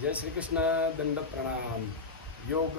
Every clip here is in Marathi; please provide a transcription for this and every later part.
जय श्रीकृष्ण. दंड प्रणाम. योग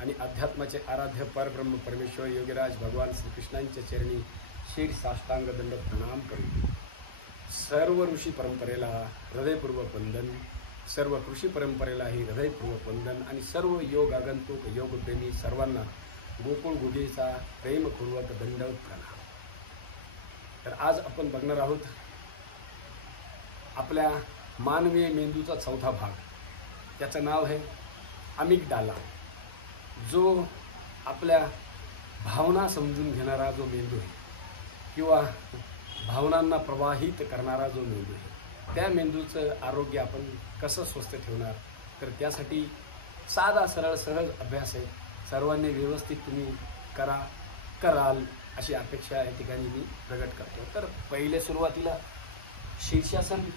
आणि अध्यात्माचे आराध्य परब्रह्म परमेश्वर योगीराज भगवान श्रीकृष्णांच्या चरणी शीर साष्टांग दंड प्रणाम करू. सर्व ऋषी परंपरेला हृदयपूर्वक वंदन, सर्व कृषी परंपरेलाही हृदयपूर्वक वंदन आणि सर्व योग आगंतुक योगप्रेमी सर्वांना गोकुळ गुगेचा प्रेमपूर्वक दंड प्रणाम. तर आज आपण बघणार आहोत आपल्या मानवी मेंदूचा चौथा भाग. त्याचं नाव आहे अमिगडाला. जो आपल्या भावना समजून घेणारा जो मेंदू आहे किंवा भावनांना प्रवाहित करणारा जो मेंदू आहे, त्या मेंदूचं आरोग्य आपण कसं स्वस्थ ठेवणार, तर त्यासाठी साधा सरळ सहज अभ्यास आहे. सर्वांनी व्यवस्थित तुम्ही कराल अशी अपेक्षा या ठिकाणी मी प्रगट करतो. तर पहिले सुरुवातीला शीर्षासन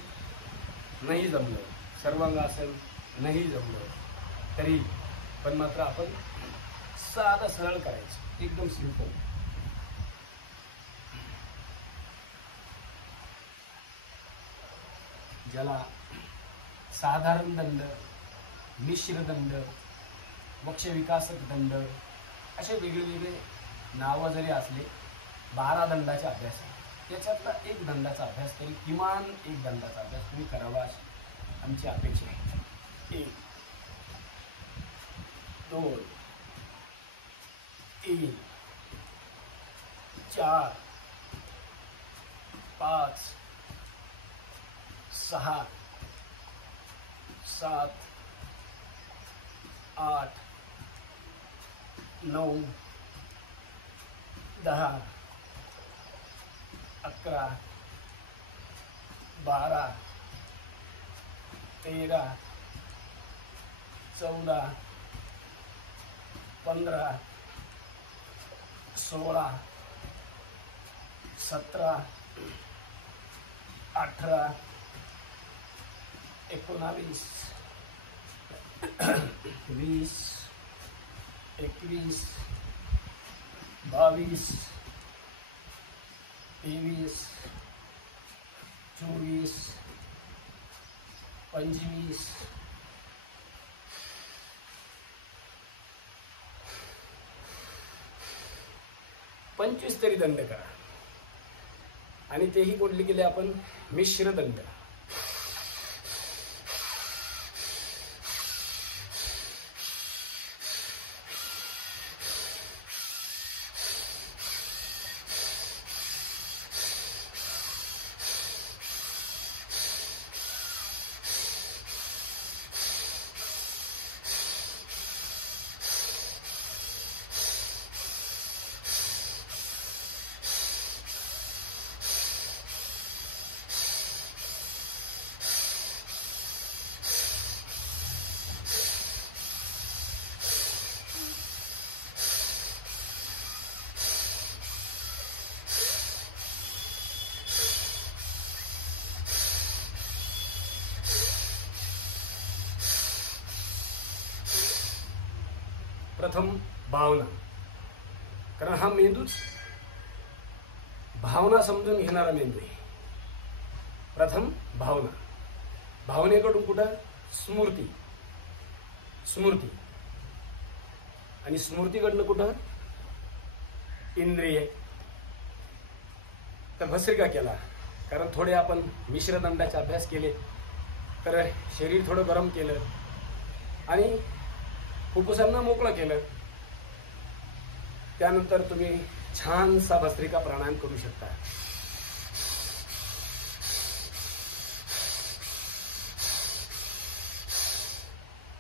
नाही जमलं, सर्वांगासन नाही जमलं तरी पण मात्र आपण साधा सरळ करायचं, एकदम सिंपल. ज्याला साधारण दंड, मिश्र दंड, वक्ष विकासक दंड असे वेगवेगळे नावं जरी असले, 12 दंडाचे अभ्यास आहे. त्याच्यातला एक दंडाचा अभ्यास तरी किमान एक दंडाचा अभ्यास तुम्ही करावा अशी आमची अपेक्षा आहे. 1 2 3 4 5 6 7 8 9 10 11 12 13 14 15 16 17 18 19 20 21 22 23 24 25 25 तरी दंड करा. आणि तेही कुठले केले आपण? मिश्र दंड. प्रथम भावना, कारण हा मेंदूच भावना समजून घेणारा मेंदू आहे. प्रथम भावना, भावनेकडून कुठं? स्मृती आणि स्मृतीकडनं कुठं? इंद्रिय. तर भस्त्रिका केला, कारण थोडे आपण मिश्र दंडाचे अभ्यास केले तर शरीर थोडं गरम केलं आणि फुफ्फुसांना मोकळं केलं. त्यानंतर तुम्ही छानसा भस्त्रिका प्राणायाम करू शकता.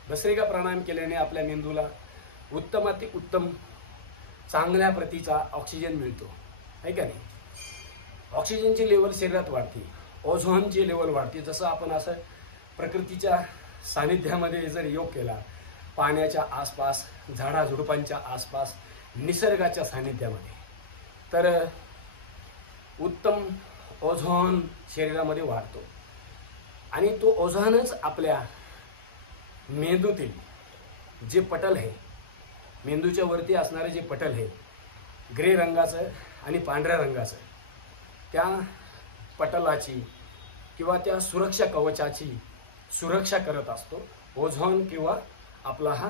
भस्त्रिका प्राणायाम केल्याने आपल्या मेंदूला उत्तमाति उत्तम चांगल्या प्रतीचा ऑक्सिजन मिळतो, आहे का नाही? ऑक्सिजनची लेवल शरीरात वाढते, ओझोनची लेवल वाढते. जसं आपण असं प्रकृतीच्या सानिध्यामध्ये जर योग केला, पाण्याच्या आसपास, झाडाझुडपांच्या आसपास, निसर्गाच्या सानिध्यामध्ये, तर उत्तम ओझोन शरीरामध्ये वाढतो. आणि तो ओझोनच आपल्या मेंदूतील जे पटल आहे, मेंदूच्या वरती असणारे जे पटल आहे, ग्रे रंगाचं आणि पांढऱ्या रंगाचं, त्या पटलाची किंवा त्या सुरक्षा कवचाची सुरक्षा करत असतो ओझोन किंवा आपला हा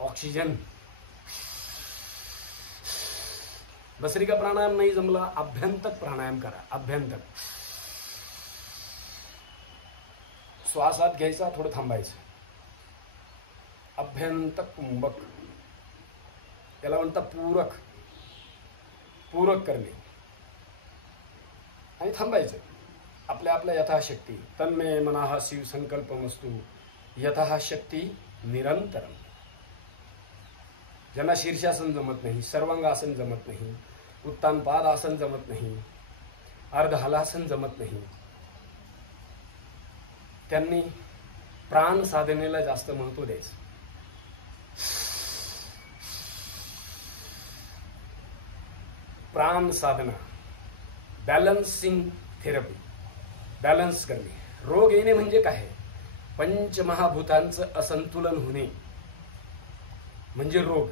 ऑक्सिजन. भस्त्रिका प्राणायाम नाही जमला, अभ्यंतक प्राणायाम करा. अभ्यंतक श्वास आत घ्यायचा, थोडं थांबायचं. अभ्यंतक कुंभक, याला म्हणतात पूरक. पूरक करणे आणि थांबायचं आपल्या आपल्या यथाशक्ती. तन्मे मनाः शिव संकल्पमस्तु यथाशक्ती निरंतरम. ज्यांना शीर्षासन जमत नाही, सर्वांगासन जमत नाही, उत्तान पाद आसन जमत नाही, अर्ध हलासन जमत नाही, त्यांनी प्राण साधनेला जास्त महत्व द्यायचं. प्राण साधना, बॅलन्सिंग थेरपी, बॅलन्स करणे. रोग येणे म्हणजे काय? पंचमहाभूतांचं असंतुलन होणे म्हणजे रोग,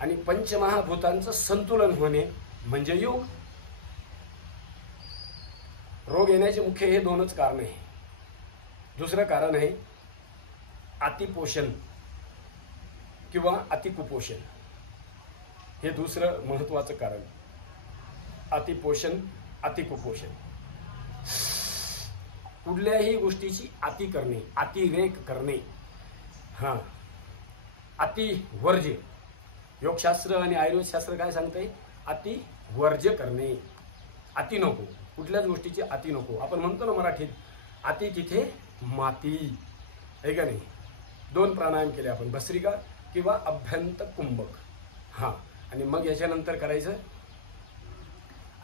आणि पंचमहाभूतांचं संतुलन होणे म्हणजे योग. रोग येण्याचे मुख्य हे दोनच कारण आहे. दुसरं कारण आहे अतिपोषण किंवा अतिकुपोषण. हे दुसरं महत्वाचं कारण. अतिपोषण, अतिकुपोषण. कुठल्याही गोष्टीची अति करणे, अतिरेक करणे, अतिवर्ज्य. योगशास्त्र आणि आयुर्वेदशास्त्र काय सांगतंय? अतिवर्ज्य करणे. अति नको, कुठल्याच गोष्टीची अति नको. आपण म्हणतो ना मराठीत, अति तिथे माती, आहे का नाही? 2 प्राणायाम केले आपण, भस्त्रिका किंवा अभ्यंतक कुंभक. आणि मग याच्यानंतर करायचं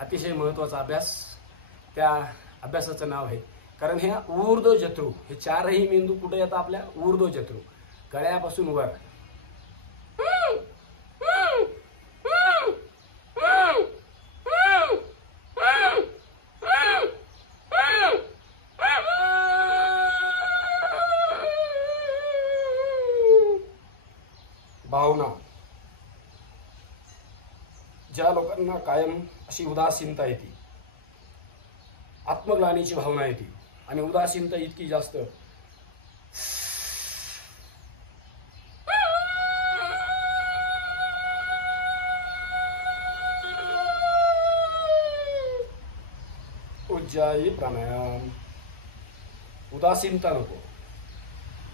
अतिशय महत्वाचा अभ्यास. त्या अभ्यासाचं नाव आहे, कारण हे ऊर्ध्व जत्रू, हे 4ही मेंदू कुठे येतात? आपल्या ऊर्ध्व जत्रू, गळ्यापासून वर. भावना. ज्या लोकांना कायम अशी उदासीनता येते, आत्मग्लानीची भावना येते आणि उदासीनता इतकी जास्त, उज्जाई प्राणायाम. उदासीनता नको,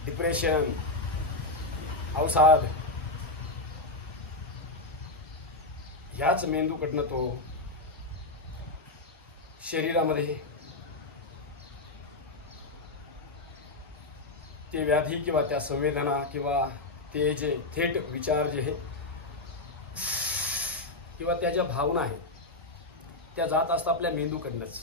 डिप्रेशन, अवसाद, ह्याच मेंदूकडनं तो शरीरामध्ये ते व्याधी किंवा त्या संवेदना किंवा ते जे थेट विचार जे आहे किंवा त्या ज्या भावना आहेत त्या जात असतात आपल्या मेंदूकडनंच.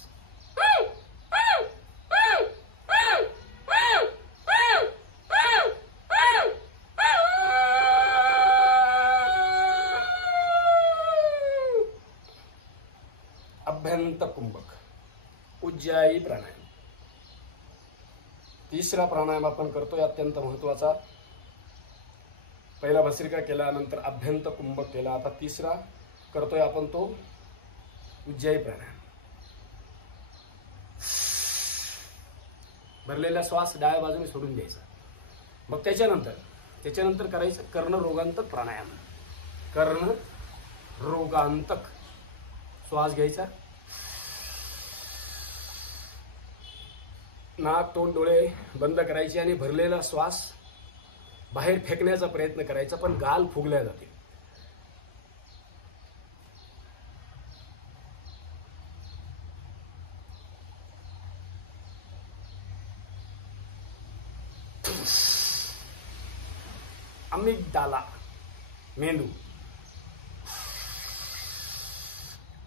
अभ्यंतक कुंभक, उज्जाई प्राणायाम. तिसरा प्राणायाम आपण करतोय अत्यंत महत्वाचा. पहिला भस्त्रिका केला, नंतर अभ्यंतक कुंभक केला, आता तिसरा करतोय आपण तो उज्जाई प्राणायाम. भरलेला श्वास डाव्या बाजूने सोडून द्यायचा. मग त्याच्यानंतर करायचं कर्ण रोगांतक प्राणायाम. कर्ण रोगांतक. श्वास घ्यायचा, नाक तोंड डोळे बंद करायचे आणि भरलेला श्वास बाहेर फेकण्याचा प्रयत्न करायचा, पण गाल फुगल्या जाते. अमिगडाला, मेंदू.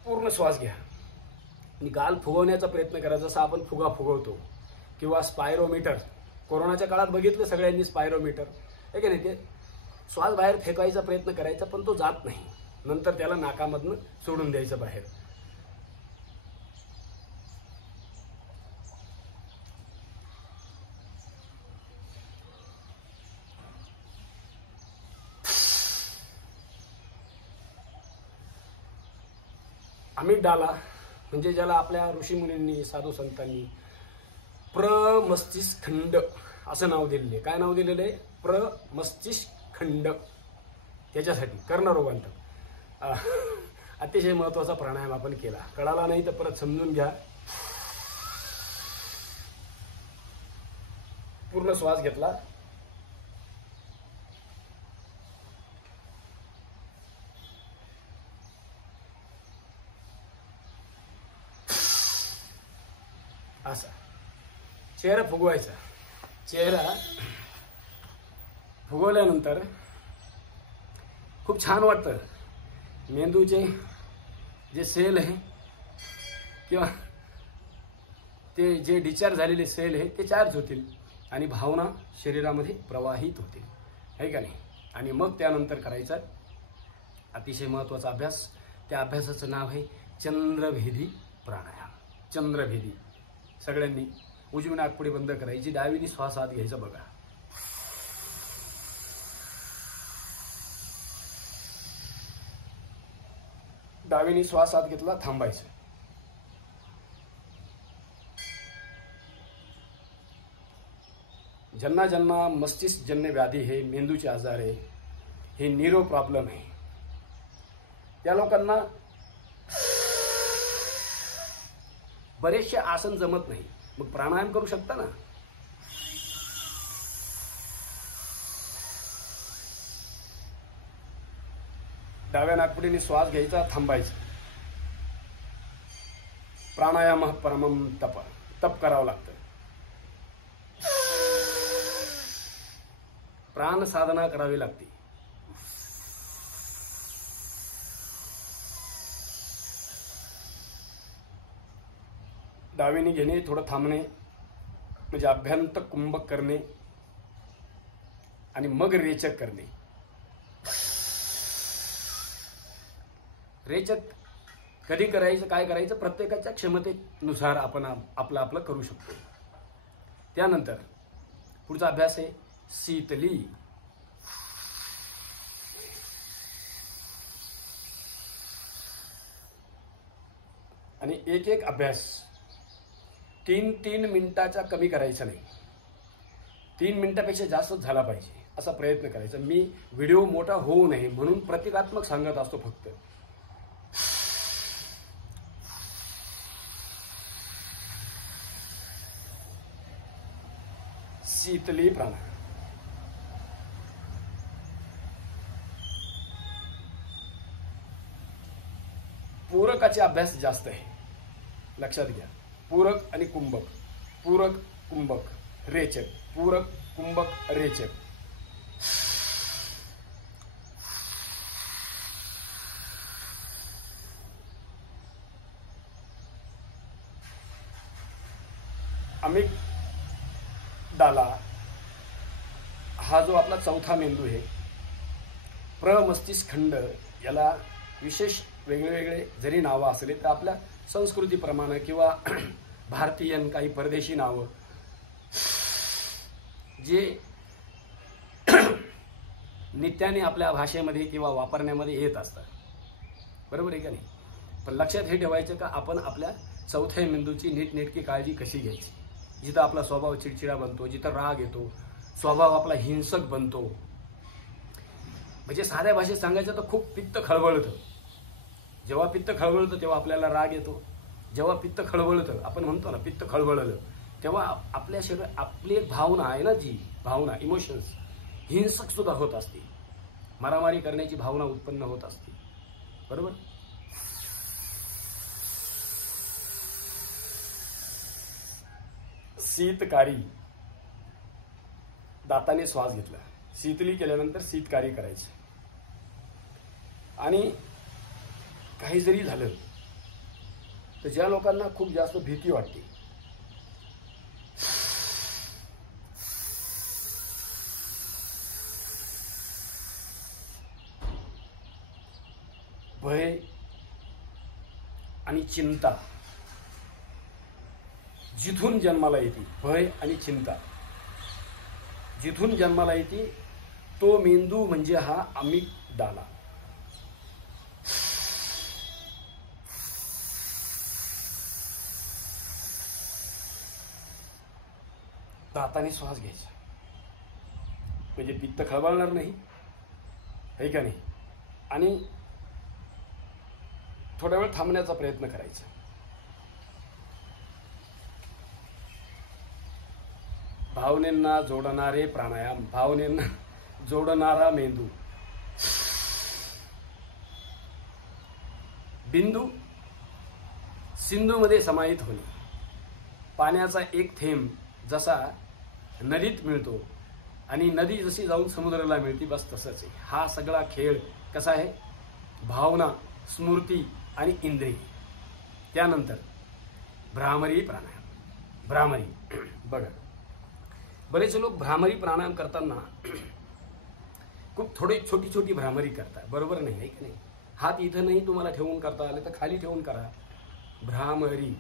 पूर्ण श्वास घ्या आणि गाल फुगवण्याचा प्रयत्न करा, जसा आपण फुगा फुगवतो. किंवा स्पायरोमीटर, कोरोनाच्या काळात बघितलं सगळ्यांनी स्पायरोमीटर, आहे की नाही? ते श्वास बाहेर फेकायचा प्रयत्न करायचा, पण तो जात नाही. नंतर त्याला नाकामधनं सोडून द्यायचं बाहेर. अमिगडाला म्हणजे ज्याला आपल्या ऋषीमुनींनी, साधू संतांनी प्रमस्तिष्कखंड असं नाव दिलेलं आहे. काय नाव दिलेलं आहे? प्रमस्तिष्कखंड. त्याच्यासाठी कर्णरोगांतर अतिशय महत्वाचा प्राणायाम आपण केला. कळाला नाही तर परत समजून घ्या. पूर्ण श्वास घेतला, असा चेहरा फुगवायचा. चेहरा फुगवल्यानंतर खूप छान वाटतं. मेंदूचे जे सेल आहे किंवा ते जे डिस्चार्ज झालेले सेल आहे ते चार्ज होतील आणि भावना शरीरामध्ये प्रवाहित होतील, आहे का नाही. आणि मग त्यानंतर करायचा अतिशय महत्त्वाचा अभ्यास. त्या अभ्यासाचं नाव आहे चंद्रभेदी प्राणायाम. चंद्रभेदी. सगळ्यांनी उजवी नाकपुडी बंद करायची, डावीने श्वास आत घ्यायचा बघा. डावीने श्वास आत घेतला, थांबायचं. ज्यांना ज्यांना मस्तिष्कजन्य व्याधी आहे, मेंदूचे आजार आहे, हे न्यूरो प्रॉब्लेम आहे, त्या लोकांना बरेचसे आसन जमत नाही. मग प्राणायाम करू शकता ना. डाव्या नाकपुडीने श्वास घ्यायचा, थांबायचं. प्राणायाम परमम तप. तप करावं लागतं. प्राण साधना करावी लागते. डावीने घेणे, थोडं थांबणे, म्हणजे अभ्यंतर कुंभक करणे आणि मग रेचक करणे. रेचक कधी करायचं, काय करायचं, प्रत्येकाच्या क्षमतेनुसार आपण आपलं आपलं करू शकतो. त्यानंतर पुढचा अभ्यास आहे शीतली. आणि एक एक अभ्यास 3 मिनिटाचा कमी करायचा नाही. 3 मिनिटापेक्षा जास्त झाला पाहिजे असा प्रयत्न करायचा. मी व्हिडिओ मोठा होऊ नये म्हणून प्रतिकात्मक सांगत असतो फक्त. शीतली प्राणायाम. पूरकाचे अभ्यास जास्त आहे, लक्षात घ्या. पूरक आणि कुंभक. पूरक कुंभक रेचक. पूरक कुंभक रेचक. अमिगडाला हा जो आपला चौथा मेंदू आहे, प्रमस्तिष्कखंड, याला विशेष वेगळे जरी नावं असले तर आपल्या संस्कृतीप्रमाणे किंवा भारतीय काही परदेशी नावं जे नित्याने आपल्या भाषेमध्ये किंवा वापरण्यामध्ये येत असतात, बरोबर आहे का नाही. पण लक्षात हे ठेवायचं का आपण आपल्या चौथ्या मेंदूची नीटनेटकी काळजी कशी घ्यायची. जिथं आपला स्वभाव चिडचिडा बनतो, जिथं राग येतो, स्वभाव आपला हिंसक बनतो, म्हणजे साध्या भाषेत सांगायचं तर खूप पित्त खळबळतं. जेव्हा पित्त खळबळतं तेव्हा आपल्याला राग येतो. जेव्हा पित्त खळबळतं, आपण म्हणतो ना पित्त खळबळलं, तेव्हा आपल्या शरीर आपली एक भावना आहे ना, जी भावना, इमोशन्स हिंसक सुद्धा होत असते. मारामारी करण्याची भावना उत्पन्न होत असते, बरोबर. शीतकारी. दाताने श्वास घेतला, शीतली केल्यानंतर शीतकारी करायची. आणि काही जरी झालं तर ज्या लोकांना खूप जास्त भीती वाटते, भय आणि चिंता जिथून जन्माला येते, भय आणि चिंता जिथून जन्माला येते, तो मेंदू म्हणजे हा अमिगडाला. फक्त हाताने श्वास घ्यायचा, म्हणजे पित्त खळबळणार नाही, है का नाही. आणि थोडा वेळ थांबण्याचा प्रयत्न करायचा. भावनेंना जोडणारे प्राणायाम, भावनेंना जोडणारा मेंदू. बिंदू सिंधूमध्ये समाहित होणे. पाण्याचा एक थेंब जसा नदीत मिळतो आणि नदी जशी जाऊन समुद्राला मिळते, बस तसंच आहे हा सगळा खेळ. कसा आहे? भावना, स्मृती आणि इंद्रिय. त्यानंतर भ्रामरी प्राणायाम. भ्रामरी बघा, बरेच लोक भ्रामरी प्राणायाम करताना खूप थोडी छोटी छोटी भ्रामरी करतात. बरोबर नाही, आहे की नाही. हात इथं नाही तुम्हाला ठेवून करता आले तर खाली ठेवून करा. भ्रामरी.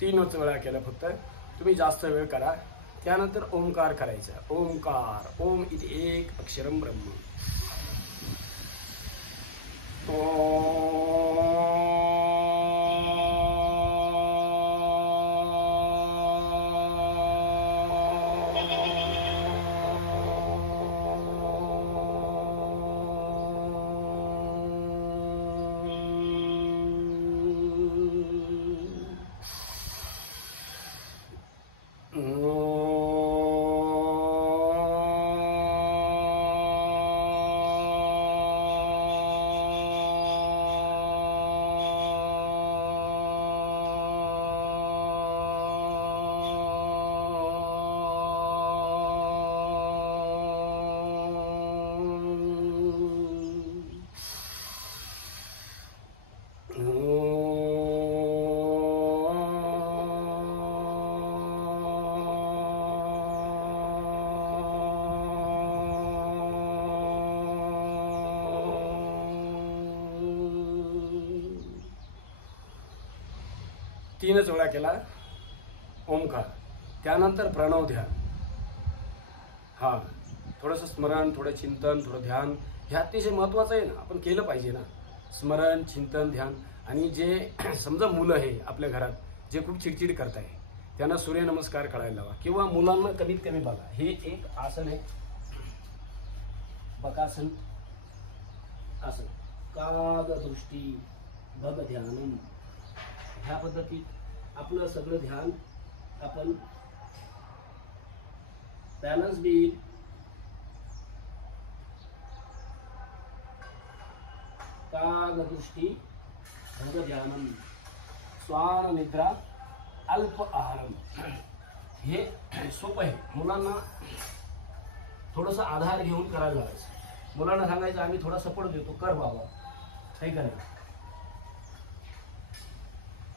तीनच वेळा केलं फक्त, तुम्ही जास्त वेळ करा. त्यानंतर ओंकार करायचा. ओंकार. ओम इति एक अक्षरम ब्रह्म. तीनच वेळा केला ओंकार. त्यानंतर प्रणव ध्यान. हा, थोडंसं स्मरण, थोडं चिंतन, थोडं ध्यान. हे अतिशय महत्वाचं आहे ना, आपण केलं पाहिजे ना. स्मरण, चिंतन, ध्यान. आणि जे समजा मुलं आहे आपल्या घरात जे खूप चिडचिड करत आहे, त्यांना सूर्यनमस्कार करायला लावा. किंवा मुलांना कमीत कमी बघा, हे एक आसन आहे, बकासन आसन. कागदृष्टी भग ध्यानम. ह्या पद्धतीत आपलं सगळं ध्यान आपण बॅलन्स बी. कागदृष्टी भग ध्यानम. स्वान निद्रा अल्प आहारम. हे सोपं आहे. मुलांना थोडासा आधार घेऊन करायला लावायचं. मुलांना सांगायचं आम्ही थोडा सपोर्ट देतो, कर बाबा, काही का नाही.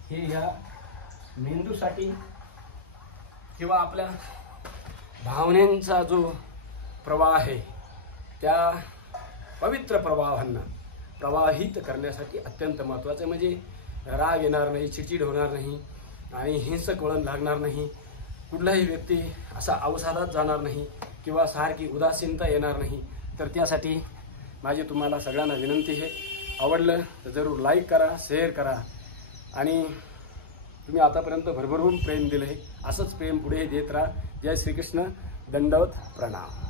हे ह्या मेंदूसाठी किंवा आपल्या भावनेचा जो प्रवाह आहे त्या पवित्र प्रवाहांना प्रवाहित करण्यासाठी अत्यंत महत्त्वाचं. म्हणजे राग येणार नाही, चिडचिड होणार नाही आणि हिंसक वळण लागणार नाही. कुठलाही व्यक्ती असा अवसादात जाणार नाही किंवा सारखी उदासीनता येणार नाही. तर त्यासाठी माझी तुम्हाला सगळ्यांना विनंती आहे, आवडलं तर जरूर लाईक करा, शेअर करा. आणि तुम्ही आतापर्यंत भरभरून प्रेम दिले, असंच प्रेम पुढे देत राहा. जय श्रीकृष्ण. दंडवत प्रणाम.